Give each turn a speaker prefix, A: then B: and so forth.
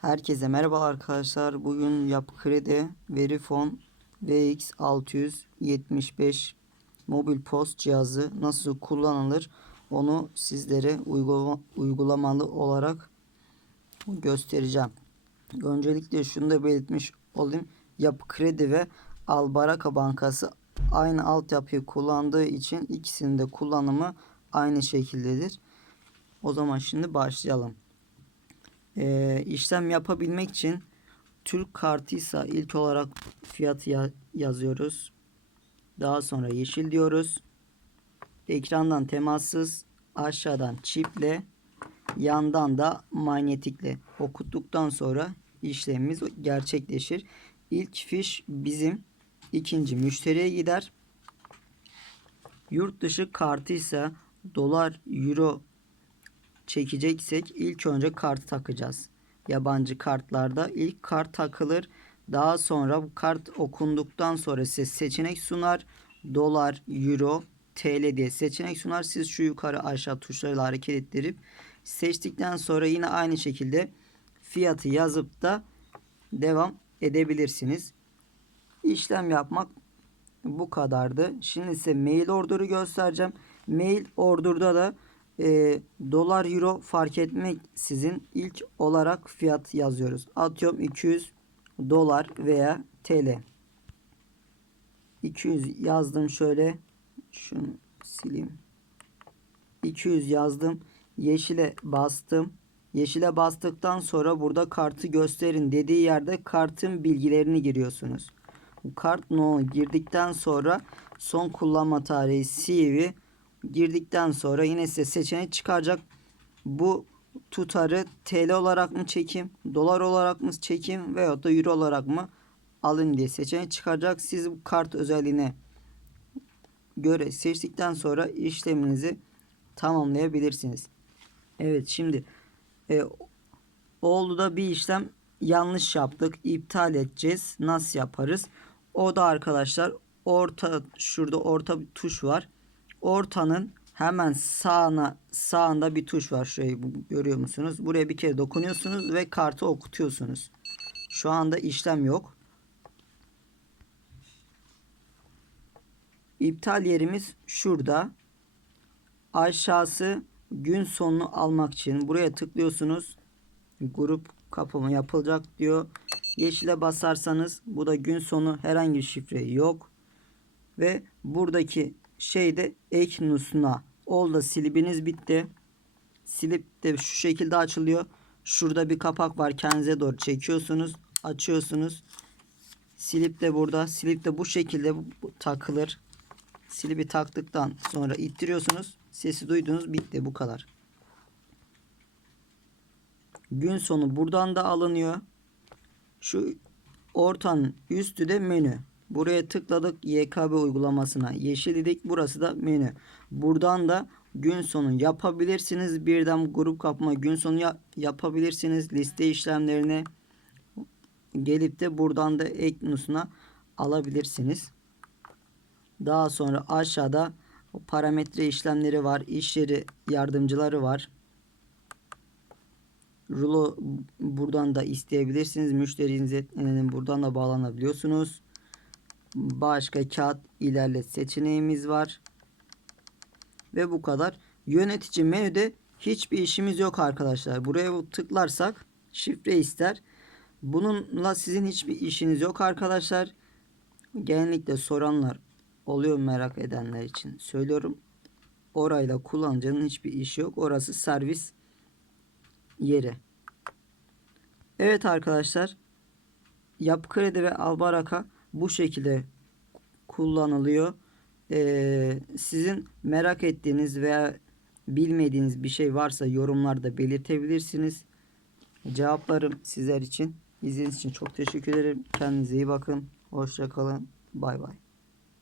A: Herkese merhaba arkadaşlar. Bugün Yapı Kredi Verifone VX675 mobil post cihazı nasıl kullanılır onu sizlere uygulama, uygulamalı olarak göstereceğim. Öncelikle şunu da belirtmiş olayım. Yapı Kredi ve Albaraka Bankası aynı altyapıyı kullandığı için ikisinin de kullanımı aynı şekildedir. O zaman şimdi başlayalım. Ee, işlem yapabilmek için Türk kartıysa ilk olarak fiyatı ya- yazıyoruz. Daha sonra yeşil diyoruz. Ekrandan temassız, aşağıdan çiple, yandan da manyetikle okuttuktan sonra işlemimiz gerçekleşir. İlk fiş bizim, ikinci müşteriye gider. Yurt dışı kartıysa dolar, euro çekeceksek ilk önce kart takacağız. Yabancı kartlarda ilk kart takılır. Daha sonra bu kart okunduktan sonra size seçenek sunar. Dolar, euro, TL diye seçenek sunar. Siz şu yukarı aşağı tuşlarıyla hareket ettirip seçtikten sonra yine aynı şekilde fiyatı yazıp da devam edebilirsiniz. İşlem yapmak bu kadardı. Şimdi size mail order'ı göstereceğim. Mail order'da da e, dolar euro fark etmek sizin ilk olarak fiyat yazıyoruz. Atıyorum 200 dolar veya TL. 200 yazdım şöyle. Şunu sileyim. 200 yazdım. Yeşile bastım. Yeşile bastıktan sonra burada kartı gösterin dediği yerde kartın bilgilerini giriyorsunuz. Kart no girdikten sonra son kullanma tarihi CV girdikten sonra yine size seçenek çıkaracak. Bu tutarı TL olarak mı çekim, dolar olarak mı çekim veyahut da euro olarak mı alın diye seçenek çıkaracak. Siz bu kart özelliğine göre seçtikten sonra işleminizi tamamlayabilirsiniz. Evet şimdi e, oldu da bir işlem yanlış yaptık. iptal edeceğiz. Nasıl yaparız? O da arkadaşlar orta şurada orta bir tuş var. Ortanın hemen sağına sağında bir tuş var. Şurayı görüyor musunuz? Buraya bir kere dokunuyorsunuz ve kartı okutuyorsunuz. Şu anda işlem yok. İptal yerimiz şurada. Aşağısı gün sonunu almak için buraya tıklıyorsunuz. Grup kapama yapılacak diyor. Yeşile basarsanız bu da gün sonu herhangi bir şifre yok. Ve buradaki şeyde ek nusuna oldu silibiniz bitti. Silip de şu şekilde açılıyor. Şurada bir kapak var. Kendinize doğru çekiyorsunuz. Açıyorsunuz. Silip de burada. Silip de bu şekilde takılır. Silibi taktıktan sonra ittiriyorsunuz. Sesi duydunuz. Bitti. Bu kadar. Gün sonu buradan da alınıyor. Şu ortanın üstü de menü. Buraya tıkladık YKB uygulamasına yeşil dedik. Burası da menü. Buradan da gün sonu yapabilirsiniz. Birden grup kapma gün sonu ya- yapabilirsiniz. Liste işlemlerini gelip de buradan da ek nusuna alabilirsiniz. Daha sonra aşağıda parametre işlemleri var. İş yeri yardımcıları var. Rulo buradan da isteyebilirsiniz. Müşterinize buradan da bağlanabiliyorsunuz. Başka kağıt ilerlet seçeneğimiz var. Ve bu kadar. Yönetici menüde hiçbir işimiz yok arkadaşlar. Buraya tıklarsak şifre ister. Bununla sizin hiçbir işiniz yok arkadaşlar. Genellikle soranlar oluyor merak edenler için söylüyorum. Orayla kullanıcının hiçbir işi yok. Orası servis yeri. Evet arkadaşlar. Yapı Kredi ve Albaraka bu şekilde kullanılıyor. Ee, sizin merak ettiğiniz veya bilmediğiniz bir şey varsa yorumlarda belirtebilirsiniz. Cevaplarım sizler için. İzlediğiniz için çok teşekkür ederim. Kendinize iyi bakın. Hoşça kalın. Bay bay.